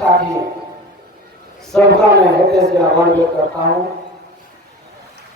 साथी सबका मैं हृदय से आभार व्यक्त करता हूँ।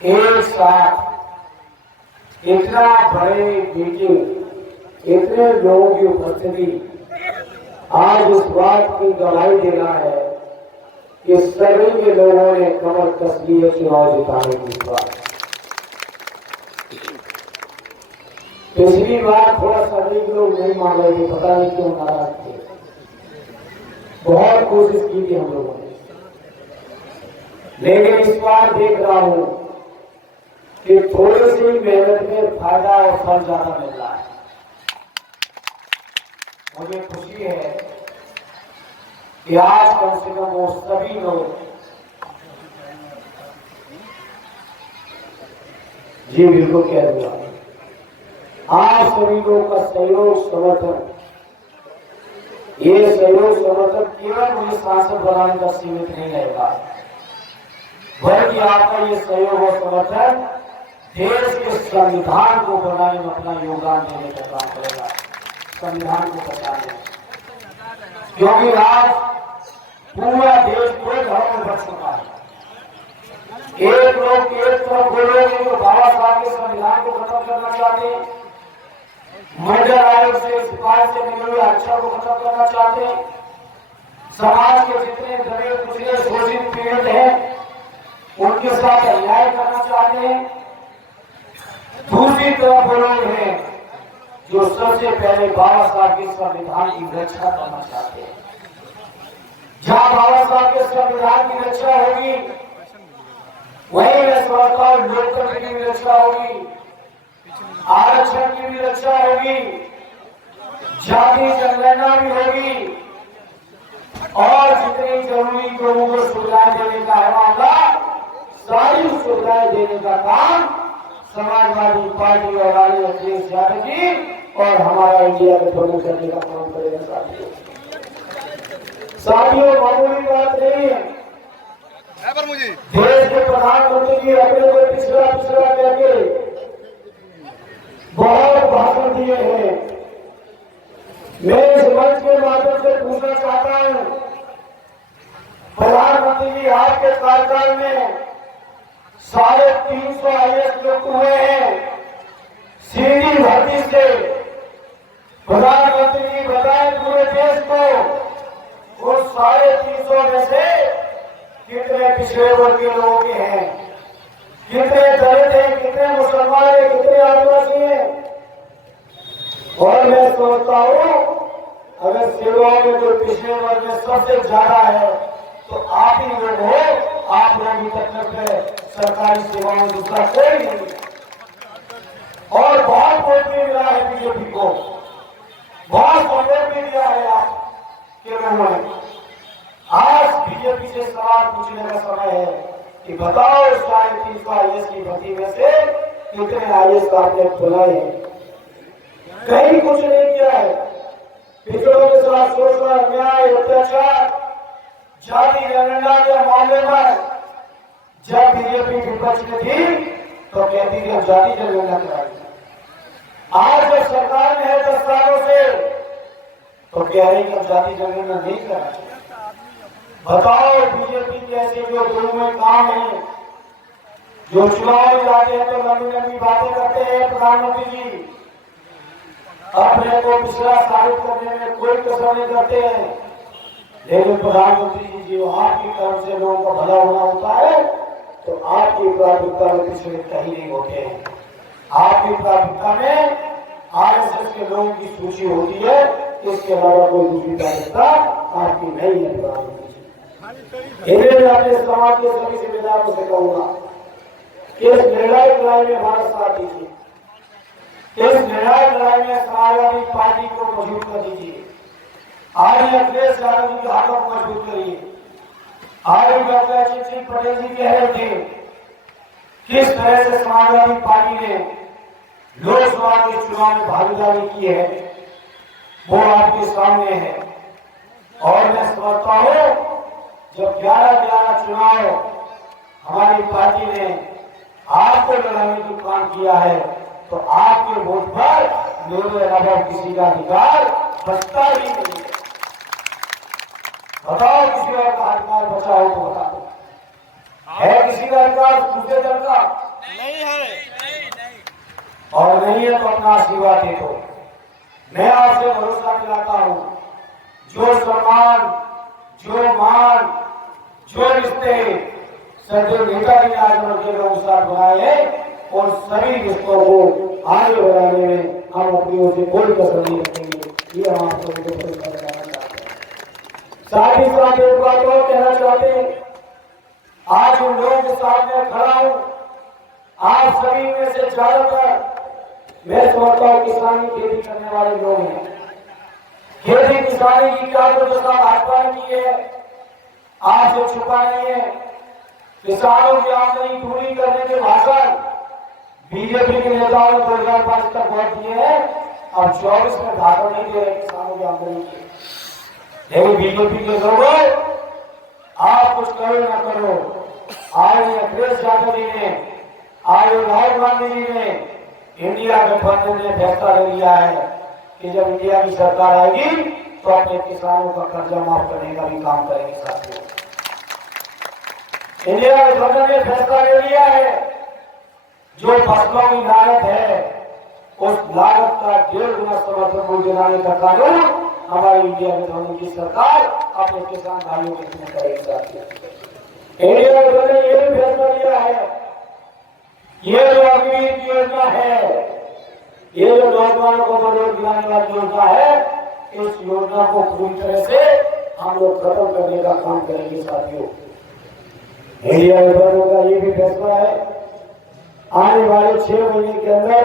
एक साथ इतना बड़े मीटिंग, इतने लोगों की उपस्थिति आज इस बात की गवाही दे रहा है कि सभी के लोगों ने कमर कस ली है चुनाव जिताने की बात। पिछली बार थोड़ा सभी लोग नहीं मान रहे थे, पता नहीं क्यों नाराज थे। बहुत कोशिश की थी हम लोगों ने, लेकिन इस बार देख रहा हूं कि थोड़ी सी मेहनत में फायदा और फल ज्यादा मिल रहा है। मुझे खुशी है कि आज कम से कम वो सभी लोग, जी बिल्कुल कह दूंगा, आप सभी लोगों का सहयोग समर्थन, ये सहयोग समर्थन केवल मुझे सांसद बनाने का सीमित नहीं रहेगा, बल्कि आपका ये सहयोग और समर्थन देश के संविधान को बनाने में अपना योगदान देने का काम करेगा, संविधान को बचाने। क्योंकि आज पूरा देश पूरे घरों में बच चुका है। एक लोग एक तरफ बोलोगे तो बाबा साहब के संविधान को खत्म करना चाहते हैं, मंडल आयोग से सिफारिश से निकले हुए अक्षर को खत्म करना चाहते हैं, समाज के जितने दबे कुचले शोषित पीड़ित हैं उनके साथ अन्याय करना चाहते हैं। दूसरी तरफ वो लोग हैं जो सबसे पहले बाबा साहब के संविधान की रक्षा करना चाहते हैं। जहां बाबा साहब के संविधान की रक्षा होगी वहीं मैं समझता हूं लोकतंत्र की भी रक्षा होगी, आरक्षण की भी रक्षा होगी, जाति जनगणना भी होगी, और जितनी जरूरी लोगों को सुविधाएं देने का है मामला, सारी सुविधाएं देने का काम समाजवादी पार्टी और रानी अखिलेश यादव जी और हमारा इंडिया गठबंधन करने का काम करेगा। साथियों मामूली बात नहीं है। देश के प्रधानमंत्री जी अपने को पिछड़ा कहके बहुत भाषण दिए हैं। मैं इस मंच के माध्यम से पूछना चाहता हूं, प्रधानमंत्री जी आपके कार्यकाल में 350 IAS लोग हुए हैं। सीधी भर्ती से प्रधानमंत्री जी बताएं पूरे देश को वो 350 में से कितने पिछड़े वर्ग के लोगों के हैं, कितने दलित हैं, कितने मुसलमान हैं, कितने आदिवासी हैं। और मैं सोचता हूं अगर सेवाओं में जो पिछड़े वर्ग में सबसे ज्यादा है तो आप ही लोग हो। आप लोग भी तक है सरकारी सेवाओं में दूसरा कोई नहीं। और बहुत वोट भी मिला है बीजेपी को, बहुत सपोर्ट भी दिया है आपके लोगों ने। आज बीजेपी से सवाल पूछने का समय है कि बताओ 350 IAS की भर्ती में से कितने IAS का आपने खुलाए हैं? कहीं कुछ नहीं किया है। पिछड़ों के साथ शोषण, अन्याय, अत्याचार, जाति जनगणना के मामले में जब बीजेपी विपक्ष में थी तो कहती थी हम जाति जनगणना कराएंगे। आज जब सरकार में है 10 सालों से तो कह रही कि हम जाति जनगणना नहीं कराएंगे। बताओ बीजेपी के ऐसे जो गुरु में काम है, जो चुनाव में जाते हैं तो लंबी लंबी बातें करते हैं, प्रधानमंत्री जी अपने को पिछड़ा साबित करने में कोई कसर नहीं करते हैं। लेकिन प्रधानमंत्री जी जो आपकी तरफ से लोगों का भला होना होता है तो आपकी प्राथमिकता में पिछड़े कहीं नहीं होते हैं। आपकी प्राथमिकता में RSS के लोगों की सूची होती है, इसके अलावा कोई दूसरी प्राथमिकता आपकी नहीं है। प्रधानमंत्री इन्हें मैं अपने समाज के सभी जिम्मेदारों से कहूंगा कि इस निर्णायक लड़ाई में भारत साथ दीजिए, इस निर्णायक लड़ाई में समाजवादी पार्टी को मजबूत कर दीजिए। आज अखिलेश यादव जी के हाथों को मजबूत करिए। आज डॉक्टर अजीत सिंह पटेल जी कह रहे थे किस तरह से समाजवादी पार्टी ने लोकसभा के चुनाव में भागीदारी की है वो आपके सामने है। और मैं समझता हूं जब 11 चुनाव हमारी पार्टी ने आपको लड़ाने का काम किया है तो आपके वोट पर मेरे अलावा किसी का अधिकार बचता ही नहीं है। बताओ किसी और का अधिकार बचा हो तो बता दो। है किसी का अधिकार दूसरे दल का? नहीं है। और नहीं है तो अपना आशीर्वाद दे दो। मैं आपसे भरोसा दिलाता हूं, जो सम्मान, जो मान, जो रिश्ते सदैव नेताजी आजम के लोग साथ बनाए हैं, और सभी रिश्तों को आगे बढ़ाने में हम अपनी ओर से कोई कसर नहीं रखेंगे। ये हम आपको बताना चाहते हैं। साथ ही साथ एक बात और कहना चाहते हैं, आज उन लोगों के सामने खड़ा हूं, आप सभी में से ज्यादातर मैं समझता हूं किसानी खेती करने वाले लोग हैं। खेती किसानी की क्या जो दशा भाजपा ने की है, आपसे छुपा नहीं है। किसानों की आमदनी पूरी करने के भाषण बीजेपी के नेताओं ने 2005 तक बहुत दिए हैं, अब 24 में भाषण नहीं दे रहे किसानों की आमदनी के। लेकिन बीजेपी के लोगों, आप कुछ करो ना करो, आज अखिलेश यादव जी ने, आज राहुल गांधी जी ने, इंडिया गठबंधन ने फैसला ले लिया है कि जब इंडिया की सरकार आएगी तो अपने किसानों का कर्जा माफ करने का भी काम करेंगे। साथियों, इंडिया गठबंधन ने फैसला ले लिया है, जो फसलों की लागत है उस लागत का 1.5 गुना समर्थन मूल्य दिलाने का कानून हमारी इंडिया गठबंधन की सरकार अपने किसान भाइयों के लिए करेगी। साथियों, इंडिया गठबंधन ने यह भी फैसला लिया है, ये जो अग्नि की योजना है, ये जो नौजवानों को मदद दिलाने वाली योजना है, इस योजना को पूरी तरह से हम लोग खत्म करने का काम करेंगे। साथियों, इंडिया गठबंधन का ये भी फैसला है, आने वाले 6 महीने के अंदर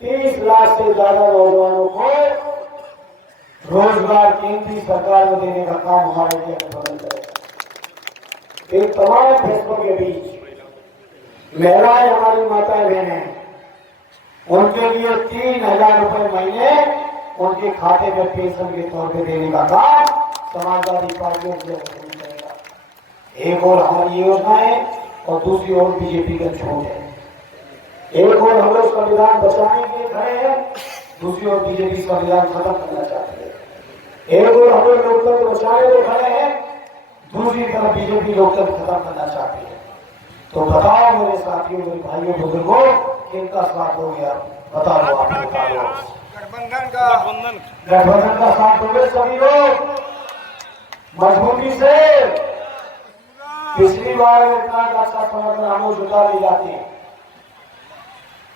30 लाख से ज्यादा नौजवानों को रोजगार केंद्रीय सरकार में देने का काम हमारे इंडिया गठबंधन करेगा। इन तमाम फैसलों के बीच महिलाएं, हमारी माताएं बहनें, उनके लिए 3,000 रुपए महीने उनके खाते में पेंशन के तौर पे देने का काम समाजवादी पार्टी करेगा। एक और हमारी योजना है और दूसरी ओर बीजेपी का छूट है। एक और हम लोग संविधान बचाने के लिए खड़े हैं, दूसरी ओर बीजेपी संविधान खत्म करना चाहती है। एक और हम लोग लोकतंत्र बचाने को खड़े हैं, दूसरी तरफ बीजेपी लोकतंत्र खत्म करना चाहती है। तो बताओ मेरे साथियों, मेरे भाइयों बुजुर्गों, किनका साथ हो गया? बता दो, आप बता दो। गठबंधन का साथ हो गए सभी लोग मजबूती से। पिछली बार इतना अच्छा समर्थन हम जुटा ले जाते हैं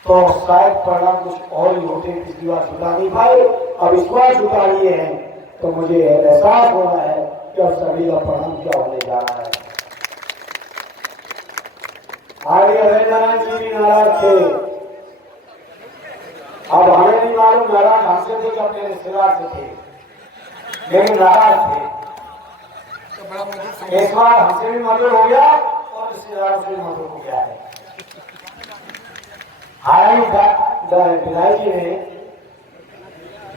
तो शायद परिणाम कुछ और ही होते। पिछली बार जुटा नहीं पाए, अब इस बार जुटा लिए हैं तो मुझे एहसास हो रहा है कि अब सभी का परिणाम क्या होने जा रहा है। आगे अभय नारायण जी भी नाराज थे, अब हमें नहीं मालूम नाराज हमसे थे कि अपने रिश्तेदार से थे, लेकिन नाराज थे। इस बार हमसे भी मदद हो गया और रिश्तेदारों से भी मदद हो गया है। हालांकि विधायक जी ने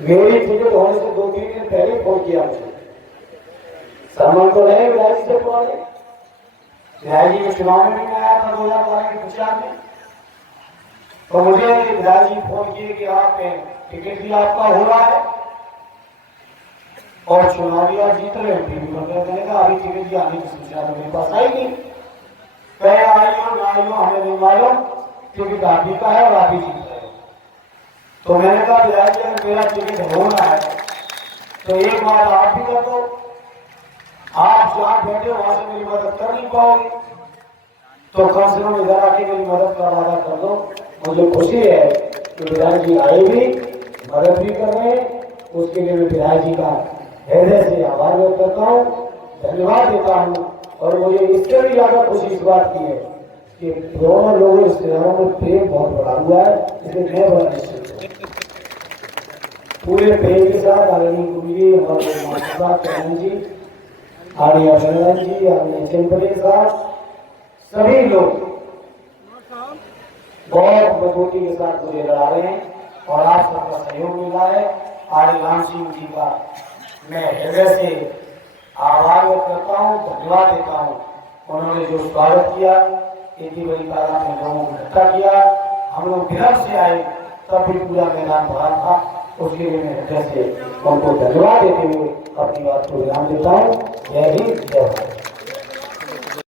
मेरी टिकट होने से 2-3 दिन पहले फोन किया मुझे, सम्मान तो नहीं विधायक जी से पुराने विधायक जी के चुनाव में भी आया था 2012 के प्रचार में, तो मुझे विधायक जी फोन किए कि आप टिकट भी आपका हो रहा है और चुनावी आप जीत रहे हैं। अभी टिकट की आने की सूचना तो मेरे पास आई नहीं, कहे आई हो ना आई हो हमें नहीं मालूम, टिकट आप ही का है और आप ही जीत रहे हो। तो मैंने कहा विधायक जी अगर मेरा टिकट होना है तो एक बात आप भी कर दो, आप जहां बैठे वहां से मेरी मदद कर नहीं पाओगे तो कम से कम इधर आके मेरी मदद का वादा कर दो। मुझे खुशी है कि विधायक जी आए भी, मदद भी कर रहे हैं, उसके लिए मैं विधायक जी का हृदय से आभार व्यक्त करता हूँ, धन्यवाद देता हूँ। और मुझे इससे भी ज्यादा खुशी इस बात की है कि दोनों लोगों रिश्तेदारों में प्रेम बहुत बढ़ा हुआ है, इसलिए मैं बड़ा निश्चित हूँ। पूरे प्रेम के साथ आदरणीय गुरुजी, हमारे माता चरण जी, आर्य अभिनंदन जी, आर्य चंपटे साहब, सभी लोग बहुत मजबूती के साथ मुझे लड़ा रहे हैं और आप सबका सहयोग मिला है। आर्य राम सिंह जी का मैं हृदय से आभार व्यक्त करता हूँ, धन्यवाद देता हूँ। उन्होंने जो स्वागत किया, इतनी बड़ी तादाद में लोगों को इकट्ठा किया, हम लोग विलंब से आए तब भी पूरा मैदान भरा था, उसके लिए मैं हृदय से उनको धन्यवाद देते हुए अपनी बात को विराम देता हूँ। जय हिंद जय भारत।